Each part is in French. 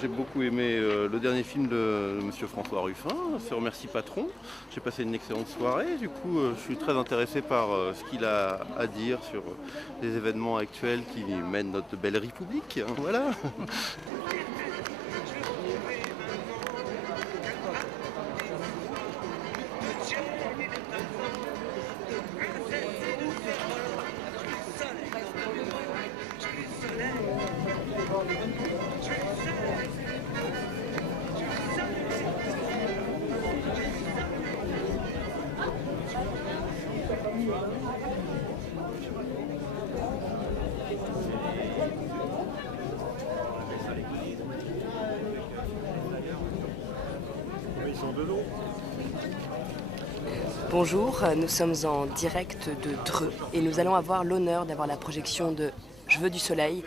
J'ai beaucoup aimé le dernier film de Monsieur François Ruffin, Se remercie patron. J'ai passé une excellente soirée. Du coup, je suis très intéressé par ce qu'il a à dire sur les événements actuels qui mènent notre belle République. Hein, voilà. Bonjour, nous sommes en direct de Dreux et nous allons avoir l'honneur d'avoir la projection de Je veux du soleil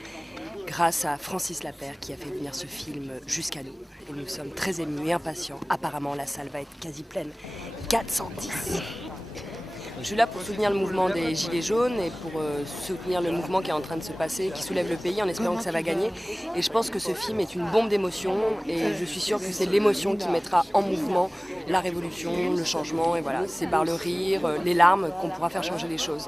grâce à Francis Lapeyre qui a fait venir ce film jusqu'à nous. Et nous sommes très émus et impatients. Apparemment, la salle va être quasi pleine. 410. Je suis là pour soutenir le mouvement des Gilets jaunes et pour soutenir le mouvement qui est en train de se passer, qui soulève le pays en espérant que ça va gagner. Et je pense que ce film est une bombe d'émotion et je suis sûre que c'est l'émotion qui mettra en mouvement la révolution, le changement. Et voilà, c'est par le rire, les larmes qu'on pourra faire changer les choses.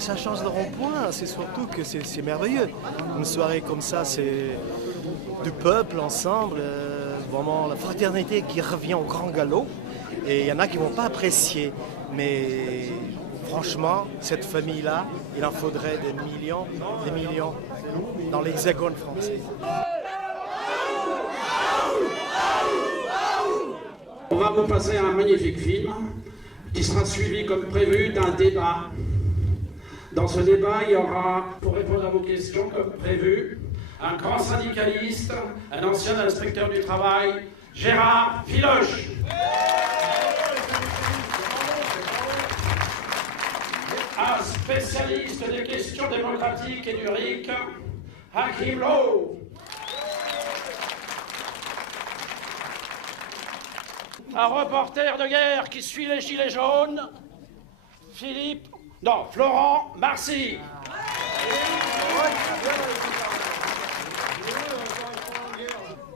Ça change le rond-point, c'est surtout que c'est merveilleux. Une soirée comme ça, c'est du peuple ensemble, vraiment la fraternité qui revient au grand galop. Et il y en a qui ne vont pas apprécier, mais franchement, cette famille-là, il en faudrait des millions dans l'hexagone français. On va vous passer un magnifique film qui sera suivi comme prévu d'un débat. Dans ce débat, il y aura, pour répondre à vos questions, comme prévu, un grand syndicaliste, un ancien inspecteur du travail, Gérard Filoche. Un spécialiste des questions démocratiques et du RIC, Hakim Lowe. Un reporter de guerre qui suit les Gilets jaunes, Florent Marcy.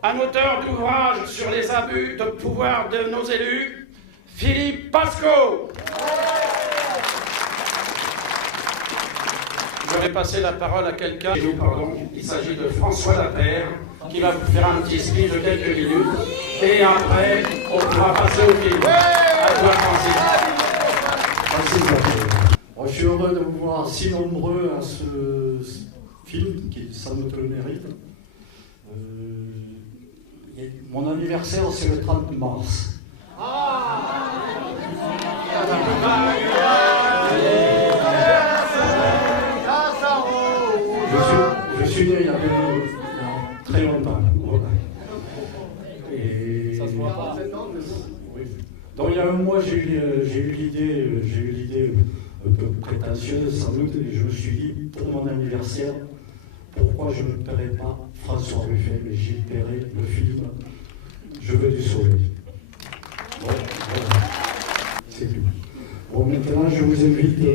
Un auteur d'ouvrage sur les abus de pouvoir de nos élus, Philippe Pasco. Je vais passer la parole à quelqu'un, il s'agit de François Lapeyre, qui va vous faire un petit speech de quelques minutes, et après, on pourra passer au film. À toi, Francis. Je suis heureux de vous voir si nombreux à ce film, qui sans doute le mérite. Mon anniversaire, c'est le 30 mars. Je suis né il y a très longtemps. Voilà. Et ça se voit pas. Oui. Donc il y a un mois, j'ai eu l'idée un peu prétentieuse sans doute, et je me suis dit, pour mon anniversaire, pourquoi je ne paierais pas François Ruffin, mais j'y paierai le film Je veux du soleil. Bon, voilà. C'est tout. Bon, maintenant, je vous invite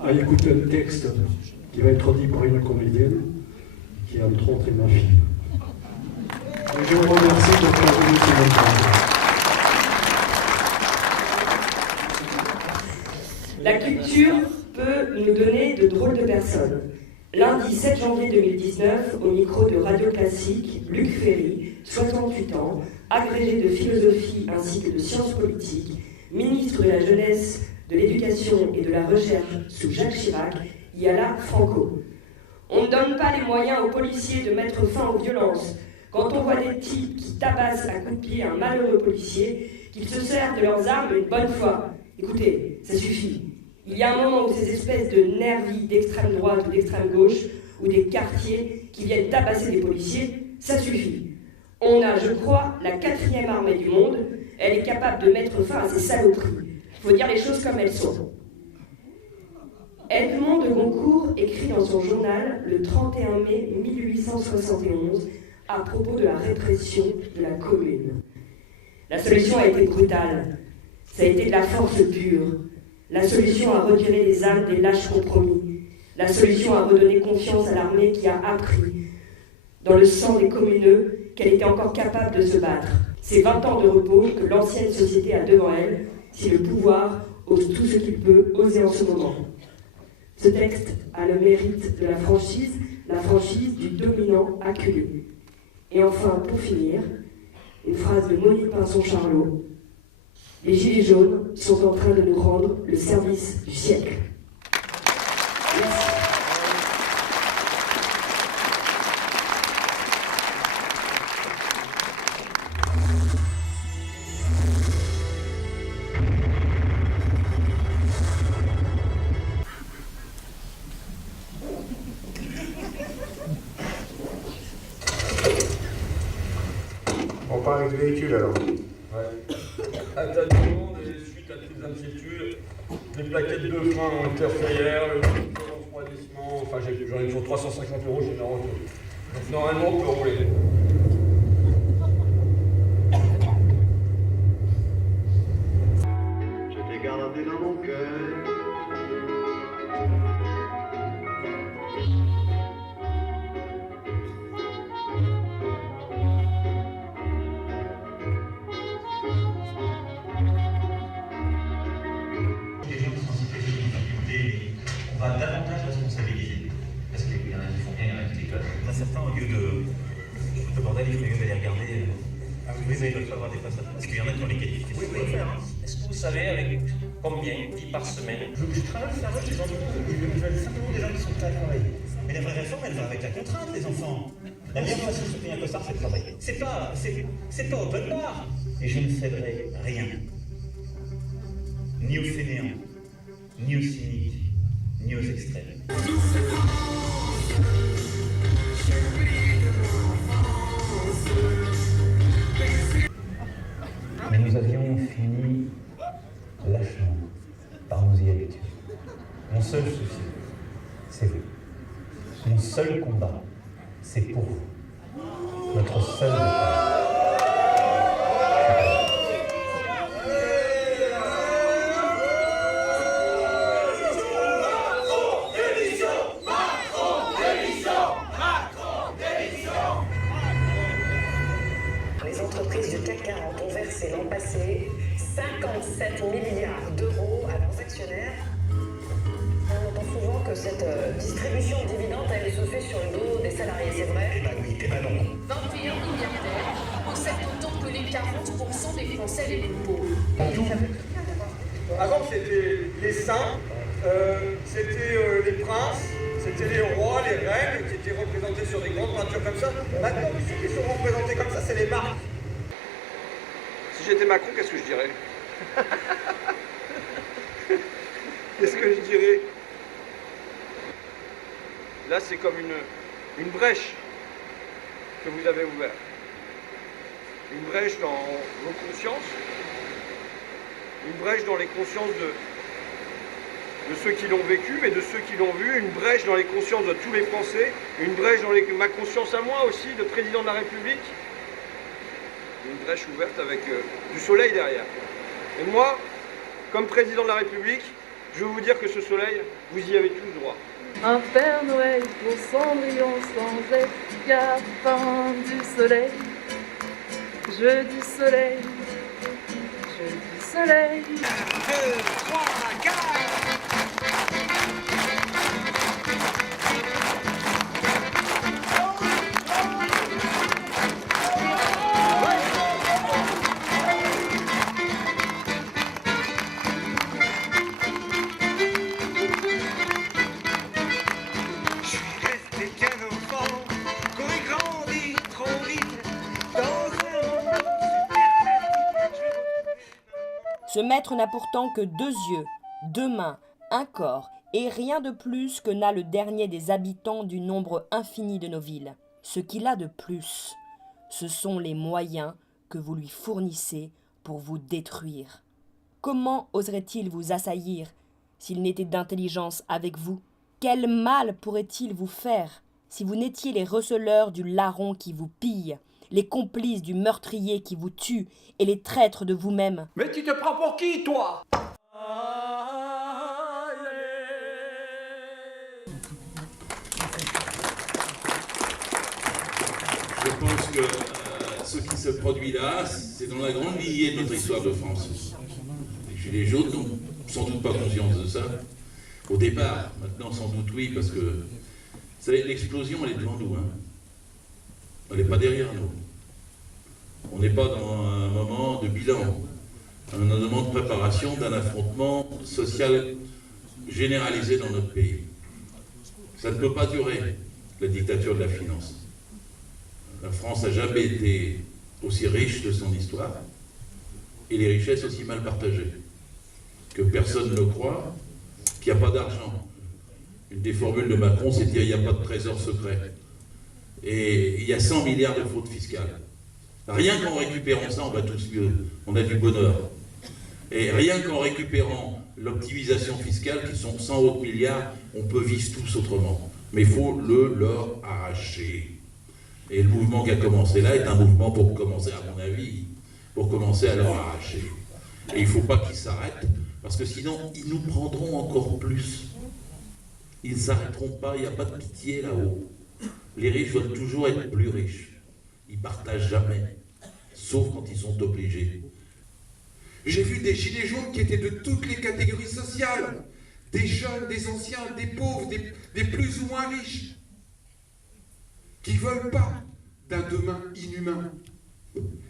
à écouter un texte qui va être dit par une comédienne, qui entre autres est ma fille. Et je vous remercie de faire venir sur mon travail. La culture peut nous donner de drôles de personnes. Lundi 7 janvier 2019, au micro de Radio Classique, Luc Ferry, 68 ans, agrégé de philosophie ainsi que de sciences politiques, ministre de la Jeunesse, de l'Éducation et de la Recherche sous Jacques Chirac, y alla franco. On ne donne pas les moyens aux policiers de mettre fin aux violences. Quand on voit des types qui tabassent à coups de pied un malheureux policier, qu'ils se servent de leurs armes une bonne fois. Écoutez, ça suffit. Il y a un moment où ces espèces de nervis d'extrême droite ou d'extrême gauche, ou des quartiers qui viennent tabasser des policiers, ça suffit. On a, je crois, la 4e armée du monde. Elle est capable de mettre fin à ces saloperies. Il faut dire les choses comme elles sont. Edmond de Goncourt écrit dans son journal, le 31 mai 1871, à propos de la répression de la commune. La solution a été brutale. Ça a été de la force pure. La solution a retiré les âmes des lâches compromis. La solution a redonné confiance à l'armée qui a appris, dans le sang des communeux, qu'elle était encore capable de se battre. C'est 20 ans de repos que l'ancienne société a devant elle, si le pouvoir ose tout ce qu'il peut oser en ce moment. Ce texte a le mérite de la franchise du dominant acculé. Et enfin, pour finir, une phrase de Monique Pinson-Charlot. Les Gilets jaunes sont en train de nous rendre le service du siècle. Merci. On part avec le véhicule alors. Ouais. Attachement, et suite à toutes les inquiétudes, les plaquettes de frein ont été refaites hier, le refroidissement, enfin j'en ai toujours 350 €, j'ai une retour. Donc normalement on peut rouler. Je t'ai gardé dans mon cœur. Les gens qui sont en situation de difficulté, on va davantage responsabiliser. Parce qu'il y en a qui font bien, il y en a qui déconnent. Il y en a certains, au lieu de bordel, il ferait mieux d'aller regarder. Oui, mais ils veulent pas avoir des façades. Parce qu'il y en a qui ont les qualités. Oui, oui, faire. Est-ce que vous savez avec combien dit par semaine? Je travaille ça avec les enfants. Ils veulent simplement des gens qui sont prêts à travailler. Mais la vraie réforme, elle va avec la contrainte, les enfants. La meilleure façon de se payer un costard, c'est de travailler. C'est pas open bar. Et je ne céderai rien. Ni aux fainéants, ni aux cyniques, ni aux extrêmes. Mais nous avions fini lâchement par nous y habituer. Mon seul souci, c'est vous. Mon seul combat, c'est pour vous. Notre seul combat. Les entreprises du CAC 40 ont versé l'an passé 57 milliards d'euros à leurs actionnaires. On entend souvent que cette distribution de dividendes, elle se fait sur le dos des salariés, c'est vrai? Eh ben oui, eh ben non. 21 milliardaires possèdent autant que les 40% des Français les plus pauvres. Avant c'était les saints, c'était les princes, c'était les rois, les reines qui étaient représentés sur des grandes peintures comme ça. Maintenant, ceux qui sont représentés comme ça, c'est les marques. Si j'étais Macron, qu'est-ce que je dirais? Qu'est-ce que je dirais? Là, c'est comme une brèche que vous avez ouverte. Une brèche dans vos consciences, une brèche dans les consciences de ceux qui l'ont vécu, mais de ceux qui l'ont vu, une brèche dans les consciences de tous les Français, une brèche dans ma conscience à moi aussi, de président de la République, une brèche ouverte avec du soleil derrière. Et moi, comme président de la République, je veux vous dire que ce soleil, vous y avez tous droit. Un Père Noël pour Cendrillon sans escapin du soleil. Je dis soleil, je dis soleil. 2, 3, 4. Ce maître n'a pourtant que 2 yeux, 2 mains, un corps, et rien de plus que n'a le dernier des habitants du nombre infini de nos villes. Ce qu'il a de plus, ce sont les moyens que vous lui fournissez pour vous détruire. Comment oserait-il vous assaillir s'il n'était d'intelligence avec vous? Quel mal pourrait-il vous faire si vous n'étiez les receleurs du larron qui vous pille, les complices du meurtrier qui vous tue et les traîtres de vous-même. Mais tu te prends pour qui, toi ? Je pense que ce qui se produit là, c'est dans la grande lignée de notre histoire de France. Les Gilets jaunes n'ont sans doute pas conscience de ça. Au départ, maintenant sans doute oui, parce que vous savez, l'explosion elle est devant nous. Hein. Elle n'est pas derrière nous. On n'est pas dans un moment de bilan, un moment de préparation d'un affrontement social généralisé dans notre pays. Ça ne peut pas durer, la dictature de la finance. La France n'a jamais été aussi riche de son histoire, et les richesses aussi mal partagées. Que personne ne croit qu'il n'y a pas d'argent. Une des formules de Macron, c'est de dire qu'il n'y a pas de trésor secret. Et il y a 100 milliards de fraude fiscale. Rien qu'en récupérant ça, on va tous mieux. On a du bonheur. Et rien qu'en récupérant l'optimisation fiscale, qui sont 100 autres milliards, on peut vivre tous autrement. Mais il faut leur arracher. Et le mouvement qui a commencé là est un mouvement pour commencer, à mon avis, pour commencer à leur arracher. Et il ne faut pas qu'ils s'arrêtent, parce que sinon, ils nous prendront encore plus. Ils ne s'arrêteront pas, il n'y a pas de pitié là-haut. Les riches veulent toujours être plus riches. Ils ne partagent jamais, sauf quand ils sont obligés. J'ai vu des gilets jaunes qui étaient de toutes les catégories sociales, des jeunes, des anciens, des pauvres, des plus ou moins riches, qui ne veulent pas d'un demain inhumain,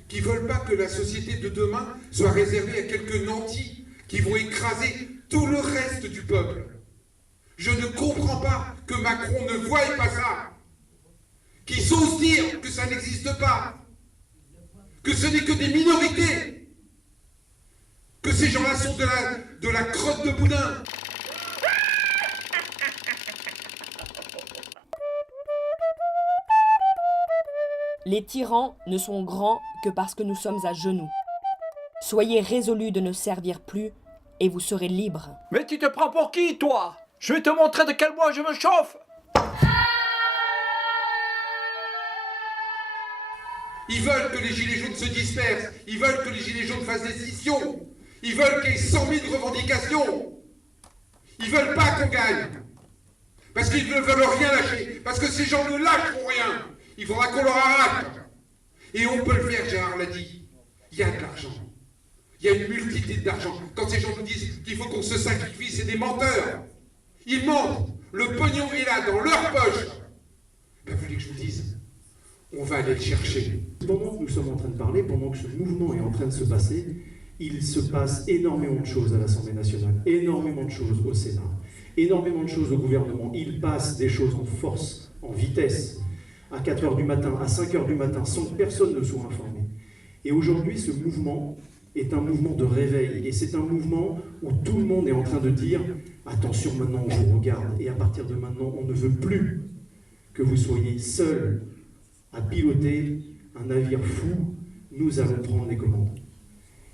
qui ne veulent pas que la société de demain soit réservée à quelques nantis qui vont écraser tout le reste du peuple. Je ne comprends pas que Macron ne voie pas ça, qu'ils osent dire que ça n'existe pas, que ce n'est que des minorités, que ces gens-là sont de la crotte de boudin. Les tyrans ne sont grands que parce que nous sommes à genoux. Soyez résolus de ne servir plus et vous serez libres. Mais tu te prends pour qui, toi ? Je vais te montrer de quel bois je me chauffe. Ils veulent que les gilets jaunes se dispersent, ils veulent que les gilets jaunes fassent des scissions, ils veulent qu'il y ait 100 000 revendications, ils veulent pas qu'on gagne, parce qu'ils ne veulent rien lâcher, parce que ces gens ne lâcheront rien, il faudra qu'on leur arrache. Et on peut le faire, Gérard l'a dit, il y a de l'argent, il y a une multitude d'argent. Quand ces gens nous disent qu'il faut qu'on se sacrifie, c'est des menteurs, ils mentent, le pognon est là dans leur poche. Ben, vous voulez que je vous dise, on va aller le chercher. Pendant que nous sommes en train de parler, pendant que ce mouvement est en train de se passer, il se passe énormément de choses à l'Assemblée nationale, énormément de choses au Sénat, énormément de choses au gouvernement. Il passe des choses en force, en vitesse, à 4 h du matin, à 5 h du matin, sans que personne ne soit informé. Et aujourd'hui, ce mouvement est un mouvement de réveil, et c'est un mouvement où tout le monde est en train de dire « Attention, maintenant on vous regarde, et à partir de maintenant, on ne veut plus que vous soyez seuls à piloter un navire fou, nous allons prendre les commandes. »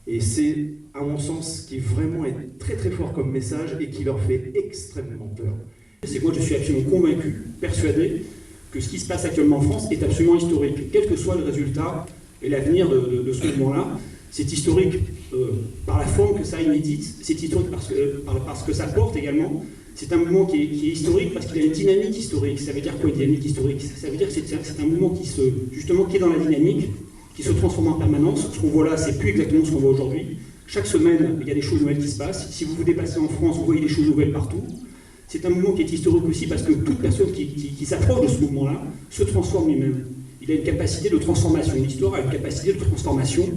Et c'est, à mon sens, ce qui vraiment est très très fort comme message et qui leur fait extrêmement peur. C'est que moi je suis absolument convaincu, persuadé, que ce qui se passe actuellement en France est absolument historique. Quel que soit le résultat et l'avenir de ce mouvement-là, c'est historique par la forme que ça inédite, c'est historique parce que ça porte également. C'est un mouvement qui est historique parce qu'il a une dynamique historique. Ça veut dire quoi, une dynamique historique ? Ça veut dire que c'est un mouvement qui est dans la dynamique, qui se transforme en permanence. Ce qu'on voit là, c'est plus exactement ce qu'on voit aujourd'hui. Chaque semaine, il y a des choses nouvelles qui se passent. Si vous vous déplacez en France, vous voyez des choses nouvelles partout. C'est un mouvement qui est historique aussi parce que toute personne qui s'approche de ce mouvement-là se transforme lui-même. Il a une capacité de transformation. L'histoire a une capacité de transformation.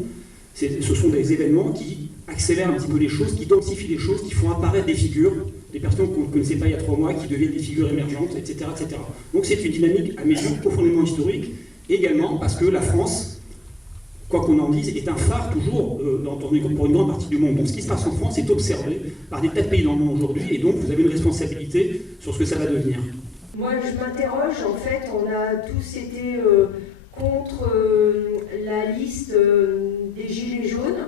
Ce sont des événements qui accélèrent un petit peu les choses, qui densifient les choses, qui font apparaître des figures, des personnes qu'on ne connaissait pas il y a 3 mois, qui deviennent des figures émergentes, etc. etc. Donc c'est une dynamique, à mes yeux, profondément historique, et également parce que la France, quoi qu'on en dise, est un phare toujours pour une grande partie du monde. Donc ce qui se passe en France est observé par des tas de pays dans le monde aujourd'hui, et donc vous avez une responsabilité sur ce que ça va devenir. Moi je m'interroge, en fait, on a tous été contre la liste des Gilets jaunes.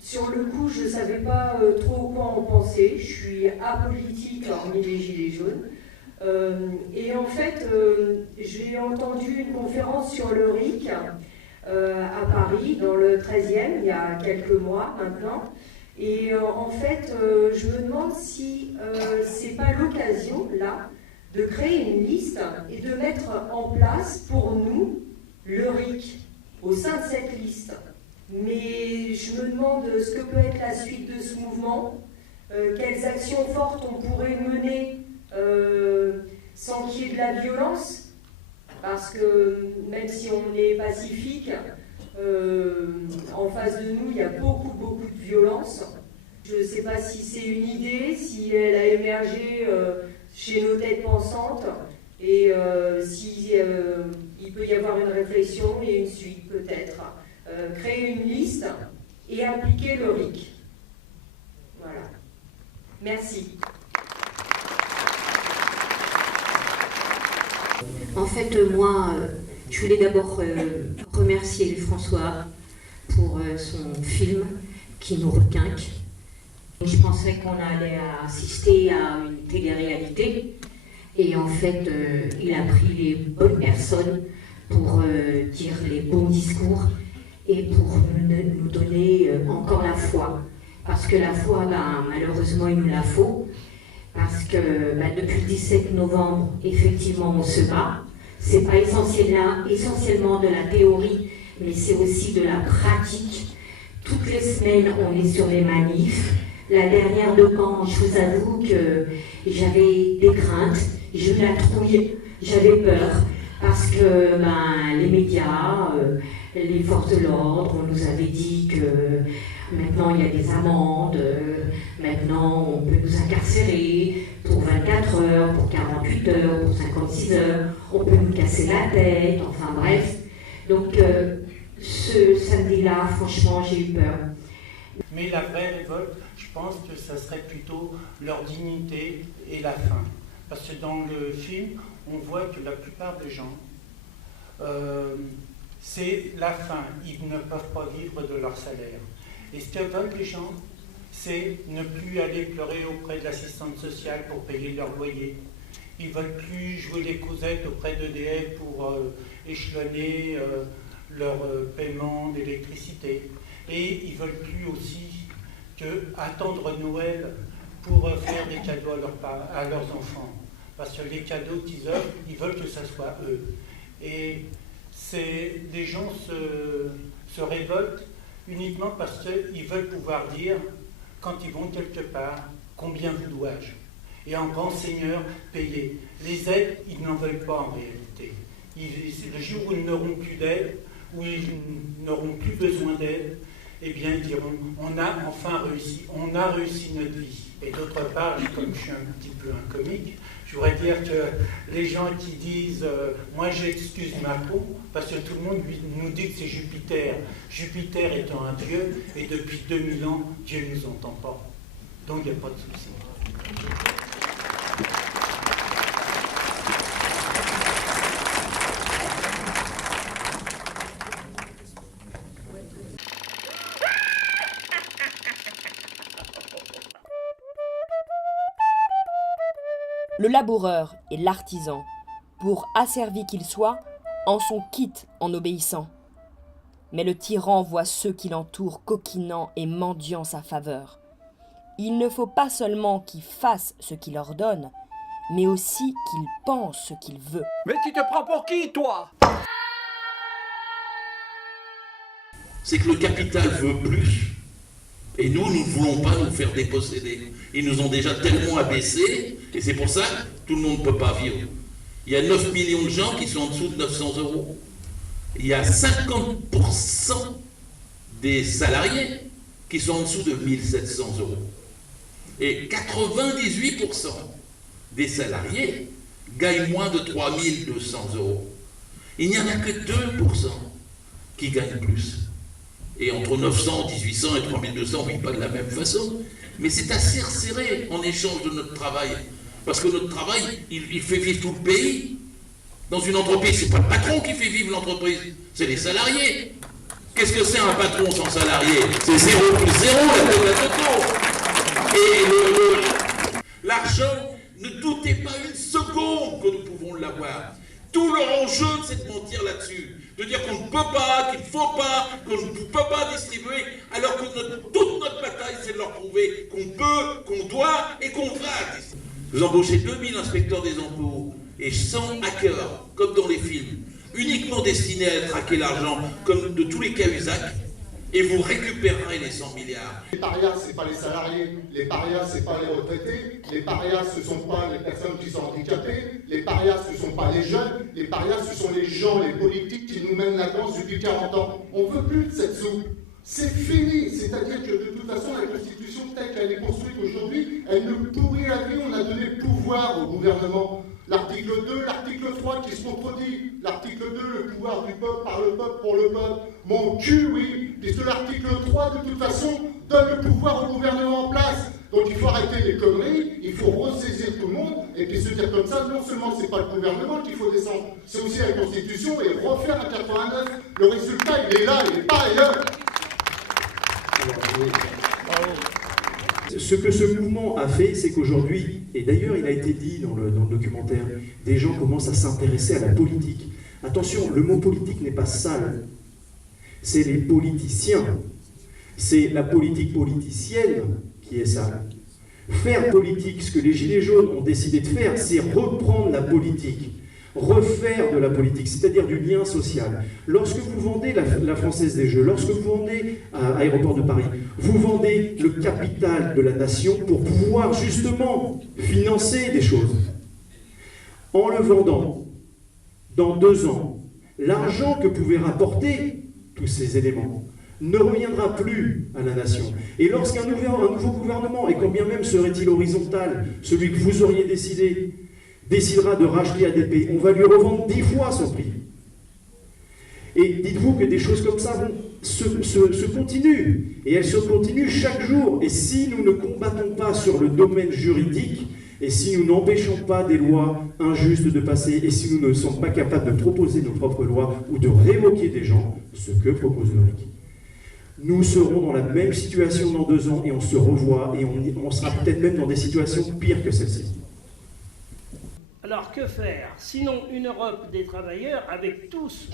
Sur le coup, je ne savais pas trop quoi en penser. Je suis apolitique hormis les Gilets jaunes. Et en fait, j'ai entendu une conférence sur le RIC à Paris, dans le 13e, il y a quelques mois maintenant. Et en fait, je me demande si c'est pas l'occasion, là, de créer une liste et de mettre en place pour nous le RIC au sein de cette liste. Mais je me demande ce que peut être la suite de ce mouvement, quelles actions fortes on pourrait mener sans qu'il y ait de la violence, parce que même si on est pacifique, en face de nous il y a beaucoup de violence. Je ne sais pas si c'est une idée, si elle a émergé chez nos têtes pensantes, et si il peut y avoir une réflexion et une suite peut-être. Créer une liste et impliquer le RIC. Voilà. Merci. En fait, moi, je voulais d'abord remercier François pour son film qui nous requinque. Je pensais qu'on allait assister à une télé-réalité et en fait, il a pris les bonnes personnes pour dire les bons discours et pour nous donner encore la foi. Parce que la foi, malheureusement, il nous la faut. Parce que depuis le 17 novembre, effectivement, on se bat. C'est pas essentiellement de la théorie, mais c'est aussi de la pratique. Toutes les semaines, on est sur les manifs. La dernière de Caen, je vous avoue que j'avais des craintes, j'ai eu la trouille, j'avais peur. Parce que les médias, les forces de l'ordre, on nous avait dit que maintenant il y a des amendes, maintenant on peut nous incarcérer pour 24 heures, pour 48 heures, pour 56 heures, on peut nous casser la tête, enfin bref. Donc ce samedi-là, franchement, j'ai eu peur. Mais la vraie révolte, je pense que ça serait plutôt leur dignité et la faim. Parce que dans le film, on voit que la plupart des gens, c'est la faim. Ils ne peuvent pas vivre de leur salaire. Et ce que veulent les gens, c'est ne plus aller pleurer auprès de l'assistante sociale pour payer leur loyer. Ils ne veulent plus jouer les causettes auprès d'EDF pour échelonner leur paiement d'électricité. Et ils ne veulent plus aussi attendre Noël pour faire des cadeaux à leurs enfants. Parce que les cadeaux qu'ils offrent, ils veulent que ça soit eux. Et les gens se révoltent uniquement parce qu'ils veulent pouvoir dire, quand ils vont quelque part, combien vous dois-je? Et en grand seigneur, payer. Les aides, ils n'en veulent pas en réalité. Le jour où ils n'auront plus d'aide, où ils n'auront plus besoin d'aide, eh bien, ils diront, on a enfin réussi, on a réussi notre vie. Et d'autre part, comme je suis un petit peu un comique, je voudrais dire que les gens qui disent moi j'excuse ma peau, parce que tout le monde nous dit que c'est Jupiter. Jupiter étant un dieu, et depuis 2000 ans, Dieu ne nous entend pas. Donc il n'y a pas de souci. Le laboureur et l'artisan, pour asservi qu'il soit, en sont quittes en obéissant. Mais le tyran voit ceux qui l'entourent coquinant et mendiant sa faveur. Il ne faut pas seulement qu'il fasse ce qu'il ordonne, mais aussi qu'il pense ce qu'il veut. Mais tu te prends pour qui, toi? C'est que le capital veut plus. Et nous ne voulons pas nous faire déposséder. Ils nous ont déjà tellement abaissés, et c'est pour ça que tout le monde ne peut pas vivre. Il y a 9 millions de gens qui sont en dessous de 900 €. Il y a 50% des salariés qui sont en dessous de 1700 €. Et 98% des salariés gagnent moins de 3200 €. Il n'y en a que 2% qui gagnent plus. Et entre 900, 1800 et 3200, on ne vit pas de la même façon. Mais c'est assez resserré en échange de notre travail. Parce que notre travail, il fait vivre tout le pays. Dans une entreprise, ce n'est pas le patron qui fait vivre l'entreprise, c'est les salariés. Qu'est-ce que c'est un patron sans salarié? C'est 0 plus 0, la tête à toto. Et l'argent, ne doutez pas une seconde c'est de mentir là-dessus. De dire qu'on ne peut pas, qu'il ne faut pas, qu'on ne peut pas distribuer, alors que toute notre bataille, c'est de leur prouver qu'on peut, qu'on doit et qu'on va distribuer. Vous embauchez 2000 inspecteurs des impôts et 100 hackers, comme dans les films, uniquement destinés à traquer l'argent, comme de tous les Cahuzac, et vous récupérerez les 100 milliards. Les parias, ce n'est pas les salariés, les parias, ce n'est pas les retraités, les parias, ce ne sont pas les personnes qui sont handicapées, les parias, ce ne sont pas les jeunes, les parias, ce sont les gens, les politiques qui nous mènent la danse depuis 40 ans. On ne veut plus de cette soupe. C'est fini. C'est-à-dire que de toute façon, la Constitution telle qu'elle est construite aujourd'hui, elle nous pourrit la vie. On a donné le pouvoir au gouvernement. L'article 2, l'article 3 qui se contredit. L'article 2, le pouvoir du peuple par le peuple pour le peuple. Mon cul, oui, puisque l'article 3, de toute façon, donne le pouvoir au gouvernement en place. Donc il faut arrêter les conneries, il faut ressaisir tout le monde, et puis se dire comme ça, non seulement c'est pas le gouvernement qu'il faut descendre, c'est aussi la Constitution, et refaire un 89. Le résultat, il est là, il n'est pas ailleurs. Ce que ce mouvement a fait, c'est qu'aujourd'hui, et d'ailleurs il a été dit dans le documentaire, des gens commencent à s'intéresser à la politique. Attention, le mot politique n'est pas sale, c'est les politiciens, c'est la politique politicienne qui est sale. Faire politique, ce que les Gilets jaunes ont décidé de faire, c'est reprendre la politique, refaire de la politique, c'est-à-dire du lien social. Lorsque vous vendez la Française des Jeux, lorsque vous vendez à Aéroport de Paris, vous vendez le capital de la nation pour pouvoir justement financer des choses. En le vendant, dans 2 ans, l'argent que pouvaient rapporter tous ces éléments ne reviendra plus à la nation. Et lorsqu'un nouveau gouvernement, et quand bien même serait-il horizontal, celui que vous auriez décidera de racheter ADP, on va lui revendre 10 fois son prix. Et dites-vous que des choses comme ça se continuent, et elles se continuent chaque jour. Et si nous ne combattons pas sur le domaine juridique, et si nous n'empêchons pas des lois injustes de passer, et si nous ne sommes pas capables de proposer nos propres lois, ou de révoquer des gens, ce que propose le RIC, nous serons dans la même situation dans 2 ans, et on se revoit, et on sera peut-être même dans des situations pires que celle-ci. Alors que faire? Sinon une Europe des travailleurs avec tous,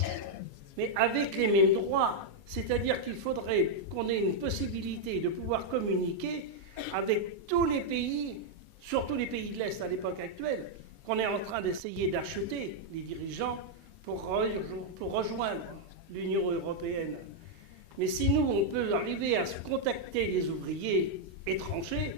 mais avec les mêmes droits. C'est-à-dire qu'il faudrait qu'on ait une possibilité de pouvoir communiquer avec tous les pays, surtout les pays de l'Est à l'époque actuelle, qu'on est en train d'essayer d'acheter, les dirigeants, pour rejoindre l'Union européenne. Mais si nous, on peut arriver à se contacter les ouvriers étrangers,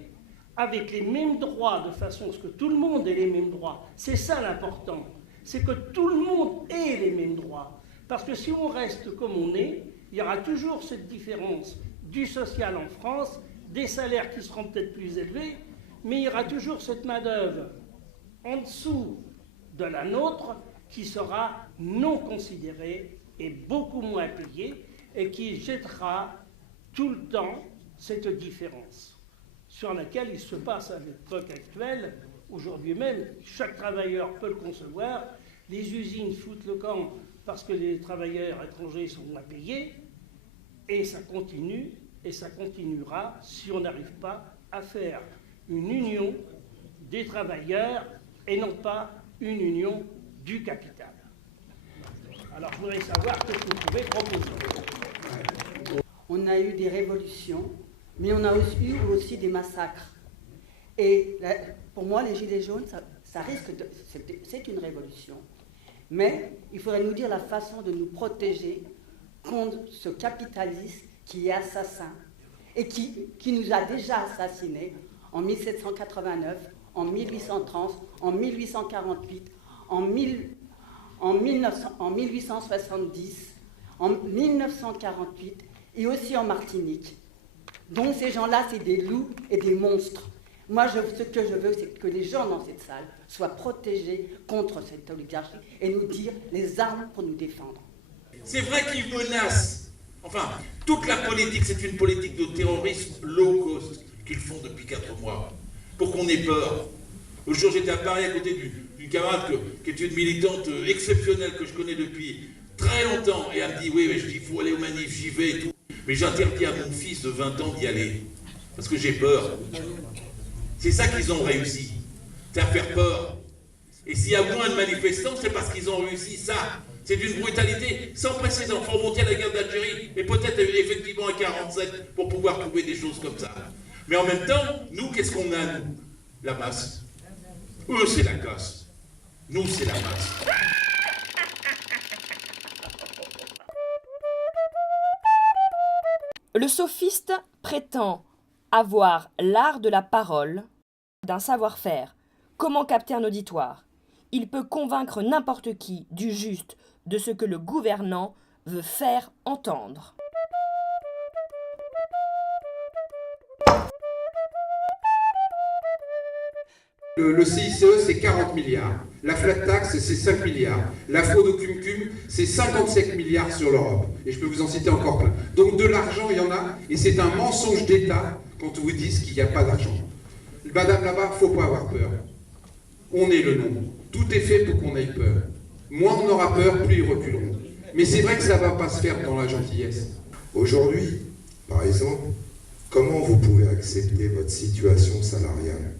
avec les mêmes droits, de façon à ce que tout le monde ait les mêmes droits. C'est ça l'important, c'est que tout le monde ait les mêmes droits. Parce que si on reste comme on est, il y aura toujours cette différence du social en France, des salaires qui seront peut-être plus élevés, mais il y aura toujours cette main-d'œuvre en dessous de la nôtre qui sera non considérée et beaucoup moins payée et qui jettera tout le temps cette différence sur laquelle il se passe à l'époque actuelle, aujourd'hui même, chaque travailleur peut le concevoir, les usines foutent le camp parce que les travailleurs étrangers sont moins payés, et ça continue, et ça continuera si on n'arrive pas à faire une union des travailleurs et non pas une union du capital. Alors je voudrais savoir ce que vous pouvez proposer. On a eu des révolutions, mais on a eu aussi des massacres. Et pour moi, les Gilets jaunes, ça risque de... C'est une révolution. Mais il faudrait nous dire la façon de nous protéger contre ce capitalisme qui est assassin et qui nous a déjà assassinés en 1789, en 1830, en 1848, en 1870, en 1948 et aussi en Martinique. Donc ces gens-là, c'est des loups et des monstres. Moi, ce que je veux, c'est que les gens dans cette salle soient protégés contre cette oligarchie et nous dire les armes pour nous défendre. C'est vrai qu'ils menacent. Enfin, toute la politique, c'est une politique de terrorisme low cost qu'ils font depuis 4 mois, pour qu'on ait peur. Le jour, j'étais à Paris à côté d'une camarade qui est une militante exceptionnelle que je connais depuis très longtemps, et elle me dit, oui, mais je dis, il faut aller aux manifs, j'y vais et tout. Mais j'interdis à mon fils de 20 ans d'y aller, parce que j'ai peur. C'est ça qu'ils ont réussi, c'est à faire peur. Et s'il y a moins de manifestants, c'est parce qu'ils ont réussi ça. C'est d'une brutalité sans précédent. Il faut remonter à la guerre d'Algérie et peut-être effectivement à 47 pour pouvoir trouver des choses comme ça. Mais en même temps, nous, qu'est-ce qu'on a, nous? La masse. Eux, c'est la casse. Nous, c'est la masse. Le sophiste prétend avoir l'art de la parole, d'un savoir-faire. Comment capter un auditoire? Il peut convaincre n'importe qui du juste de ce que le gouvernant veut faire entendre. Le CICE, c'est 40 milliards. La flat tax, c'est 5 milliards. La fraude au cum-cum, c'est 57 milliards sur l'Europe. Et je peux vous en citer encore plein. Donc de l'argent, il y en a, et c'est un mensonge d'État quand on vous dit qu'il n'y a pas d'argent. Madame là-bas, il ne faut pas avoir peur. On est le nombre. Tout est fait pour qu'on ait peur. Moins on aura peur, plus ils reculeront. Mais c'est vrai que ça ne va pas se faire dans la gentillesse. Aujourd'hui, par exemple, comment vous pouvez accepter votre situation salariale?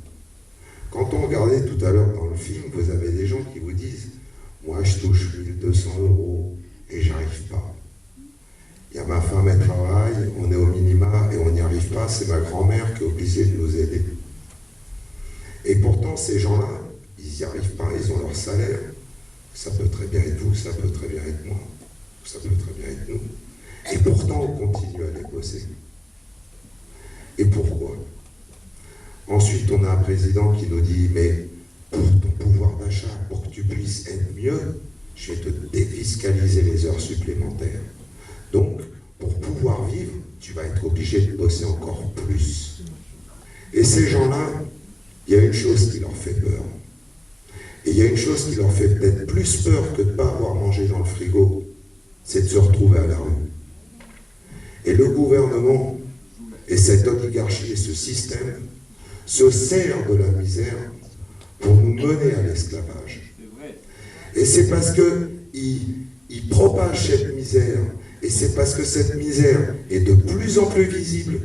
Quand on regardait tout à l'heure dans le film, vous avez des gens qui vous disent « Moi, je touche 1200 € et j'arrive pas. Il y a ma femme, elle travaille, on est au minima et on n'y arrive pas, c'est ma grand-mère qui est obligée de nous aider. » Et pourtant, ces gens-là, ils n'y arrivent pas, ils ont leur salaire. Ça peut très bien être vous, ça peut très bien être moi, ça peut très bien être nous. Et pourtant, on continue à les bosser. Et pourquoi? Ensuite, on a un président qui nous dit « Mais pour ton pouvoir d'achat, pour que tu puisses être mieux, je vais te défiscaliser les heures supplémentaires. Donc, pour pouvoir vivre, tu vas être obligé de bosser encore plus. » Et ces gens-là, il y a une chose qui leur fait peur. Et il y a une chose qui leur fait peut-être plus peur que de ne pas avoir mangé dans le frigo, c'est de se retrouver à la rue. Et le gouvernement et cette oligarchie et ce système se sert de la misère pour nous mener à l'esclavage. Et c'est parce qu'ils propagent cette misère, et c'est parce que cette misère est de plus en plus visible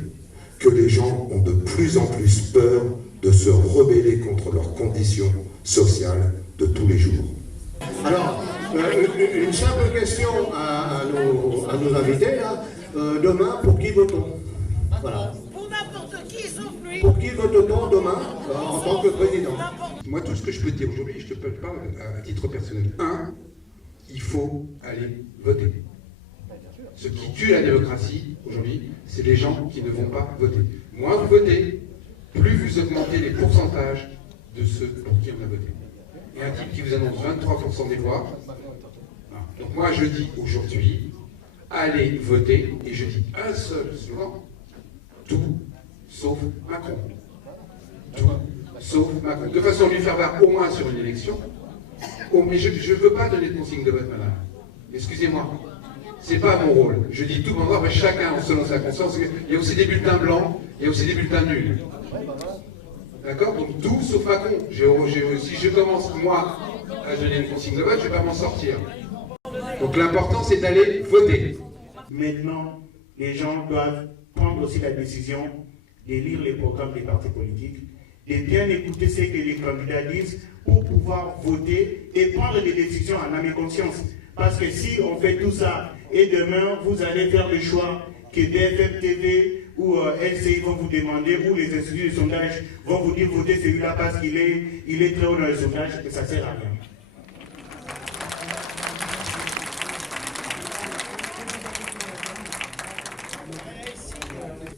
que les gens ont de plus en plus peur de se rebeller contre leurs conditions sociales de tous les jours. Alors, une simple question à nos invités, là. Demain, pour qui votons? Voilà. Pour n'importe qui, sauf lui. Pour qui vote-t-on demain en tant que président? Moi, tout ce que je peux te dire aujourd'hui, je te peux pas à titre personnel. Un, il faut aller voter. Ce qui tue la démocratie aujourd'hui, c'est les gens qui ne vont pas voter. Moins vous votez, plus vous augmentez les pourcentages de ceux pour qui on a voté. Il y a un type qui vous annonce 23% des voix. Donc moi, je dis aujourd'hui, allez voter, et je dis un seul slogan, tout sauf Macron. Tout sauf Macron. De façon à lui faire voir au moins sur une élection. Oh, mais je ne veux pas donner de consigne de vote, madame. Excusez-moi. C'est pas mon rôle. Je dis tout mon droit, mais chacun selon sa conscience. Il y a aussi des bulletins blancs, il y a aussi des bulletins nuls. D'accord? Donc tout sauf Macron. Si je commence, moi, à donner une consigne de vote, je ne vais pas m'en sortir. Donc l'important, c'est d'aller voter. Maintenant, les gens doivent prendre aussi la décision de lire les programmes des partis politiques, de bien écouter ce que les candidats disent pour pouvoir voter et prendre des décisions en âme et conscience. Parce que si on fait tout ça et demain vous allez faire le choix que BFM TV ou LCI vont vous demander, ou les instituts de sondage vont vous dire votez celui-là parce qu'il est très haut dans le sondage, et ça ne sert à rien.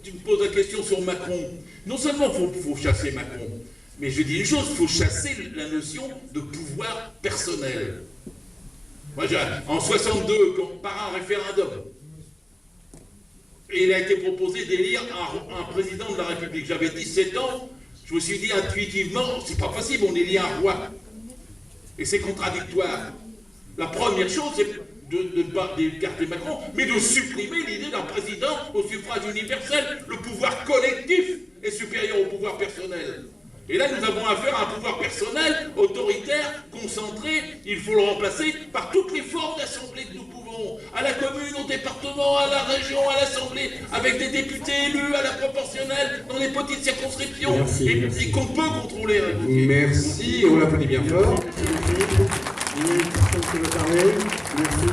Tu me poses la question sur Macron. Non seulement il faut chasser Macron, mais je dis une chose, il faut chasser la notion de pouvoir personnel. Moi, en 62, par un référendum, et il a été proposé d'élire un président de la République. J'avais 17 ans, je me suis dit intuitivement, c'est pas possible, on élit un roi. Et c'est contradictoire. La première chose, c'est de ne pas d'écarter Macron, mais de supprimer l'idée d'un président au suffrage universel. Le pouvoir collectif est supérieur au pouvoir personnel. Et là, nous avons affaire à un pouvoir personnel, autoritaire, concentré. Il faut le remplacer par toutes les formes d'assemblée que nous pouvons. À la commune, au département, à la région, à l'assemblée, avec des députés élus, à la proportionnelle, dans les petites circonscriptions. Merci, et qu'on peut contrôler. Merci, on l'applaudit bien fort. Personne qui veut parler. Merci.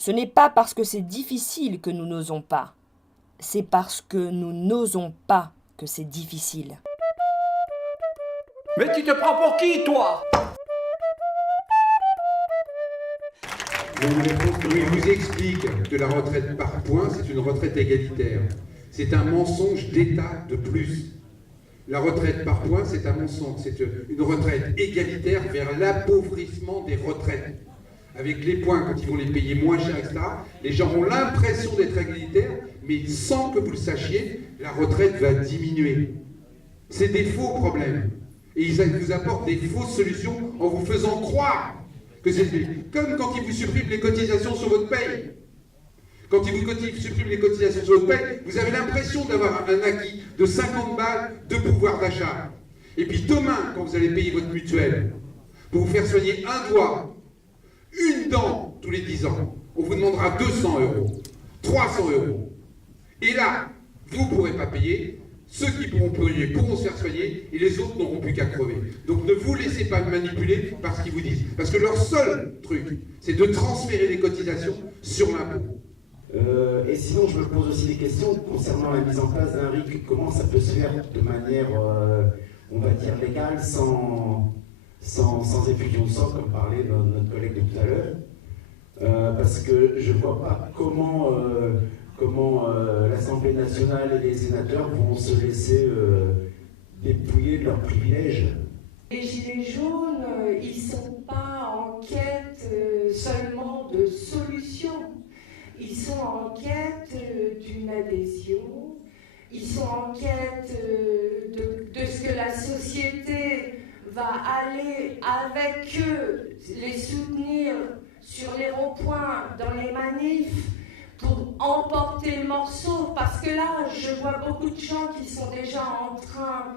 Ce n'est pas parce que c'est difficile que nous n'osons pas. C'est parce que nous n'osons pas que c'est difficile. Mais tu te prends pour qui, toi? Oui, je vous explique que la retraite par points, c'est une retraite égalitaire. C'est un mensonge d'État de plus. La retraite par points, c'est un mensonge. C'est une retraite égalitaire vers l'appauvrissement des retraites. Avec les points, quand ils vont les payer moins cher, etc., les gens ont l'impression d'être égalitaires, mais sans que vous le sachiez, la retraite va diminuer. C'est des faux problèmes. Et ils vous apportent des fausses solutions en vous faisant croire que c'est comme quand ils vous suppriment les cotisations sur votre paye. Quand ils vous suppriment les cotisations sur votre paye, vous avez l'impression d'avoir un acquis de 50 balles de pouvoir d'achat. Et puis demain, quand vous allez payer votre mutuelle, pour vous faire soigner un doigt, une dent tous les 10 ans, on vous demandera 200 €, 300 €. Et là, vous ne pourrez pas payer, ceux qui pourront payer pourront se faire soigner, et les autres n'auront plus qu'à crever. Donc ne vous laissez pas manipuler par ce qu'ils vous disent. Parce que leur seul truc, c'est de transférer les cotisations sur l'impôt. Et sinon, je me pose aussi des questions concernant la mise en place d'un RIC. Comment ça peut se faire de manière, on va dire, légale, sans effusion de sang, comme parlait notre collègue de tout à l'heure, parce que je ne vois pas comment l'Assemblée nationale et les sénateurs vont se laisser dépouiller de leurs privilèges. Les Gilets jaunes, ils ne sont pas en quête seulement de solutions, ils sont en quête d'une adhésion, ils sont en quête de ce que la société va aller avec eux, les soutenir sur les ronds-points, dans les manifs, pour emporter le morceau. Parce que là, je vois beaucoup de gens qui sont déjà en train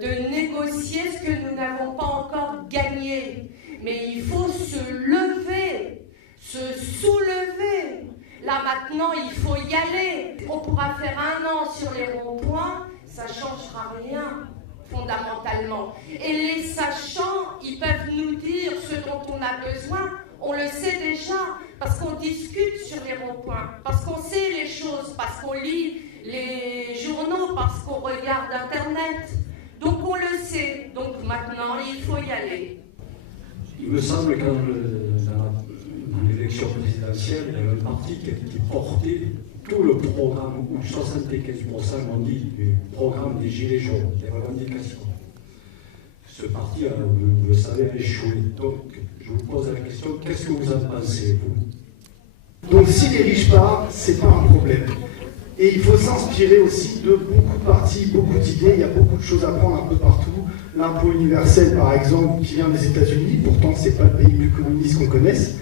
de négocier ce que nous n'avons pas encore gagné. Mais il faut se lever, se soulever. Là maintenant, il faut y aller. On pourra faire 1 an sur les ronds-points, ça ne changera rien. Fondamentalement. Et les sachants, ils peuvent nous dire ce dont on a besoin, on le sait déjà, parce qu'on discute sur les ronds-points, parce qu'on sait les choses, parce qu'on lit les journaux, parce qu'on regarde Internet. Donc on le sait. Donc maintenant, il faut y aller. Il me semble que dans l'élection présidentielle, il y avait un parti qui portait tout le programme, ou 75% on dit, du programme des Gilets jaunes, des revendications. Ce parti, vous le savez, a échoué. Donc, je vous pose la question, qu'est-ce que vous en pensez, vous? Donc, si les riches partent, c'est pas un problème. Et il faut s'inspirer aussi de beaucoup de partis, beaucoup d'idées. Il y a beaucoup de choses à prendre un peu partout. L'impôt universel, par exemple, qui vient des États-Unis, pourtant, c'est pas le pays le plus communiste qu'on connaisse,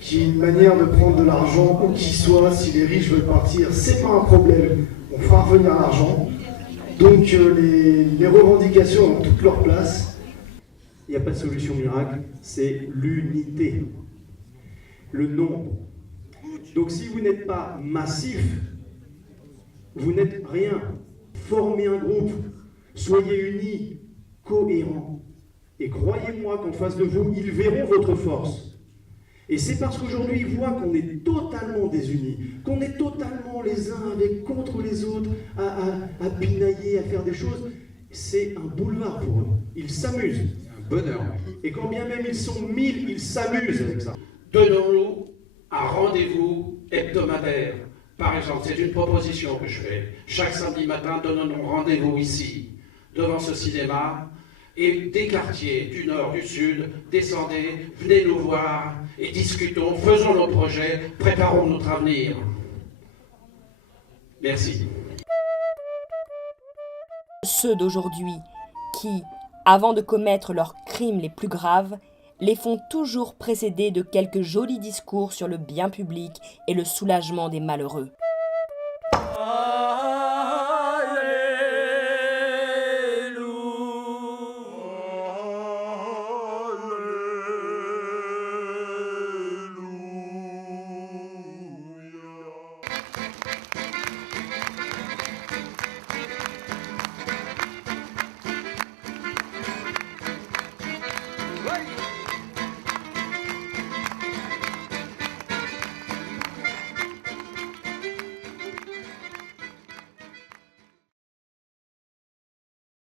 qui est une manière de prendre de l'argent, où qu'il soit, si les riches veulent partir, c'est pas un problème, on fera revenir l'argent. Donc les revendications ont toute leur place. Il n'y a pas de solution miracle, c'est l'unité, le nombre. Donc si vous n'êtes pas massif, vous n'êtes rien. Formez un groupe, soyez unis, cohérents. Et croyez-moi qu'en face de vous, ils verront votre force. Et c'est parce qu'aujourd'hui, ils voient qu'on est totalement désunis, qu'on est totalement les uns contre les autres, à pinailler, à faire des choses. C'est un boulevard pour eux. Ils s'amusent. Un bonheur. Et quand bien même ils sont 1000, ils s'amusent avec ça. Donnons-nous un rendez-vous hebdomadaire. Par exemple, c'est une proposition que je fais. Chaque samedi matin, donnons-nous rendez-vous ici, devant ce cinéma. Et des quartiers, du nord, du sud, descendez, venez nous voir et discutons, faisons nos projets, préparons notre avenir. Merci. Ceux d'aujourd'hui qui, avant de commettre leurs crimes les plus graves, les font toujours précéder de quelques jolis discours sur le bien public et le soulagement des malheureux.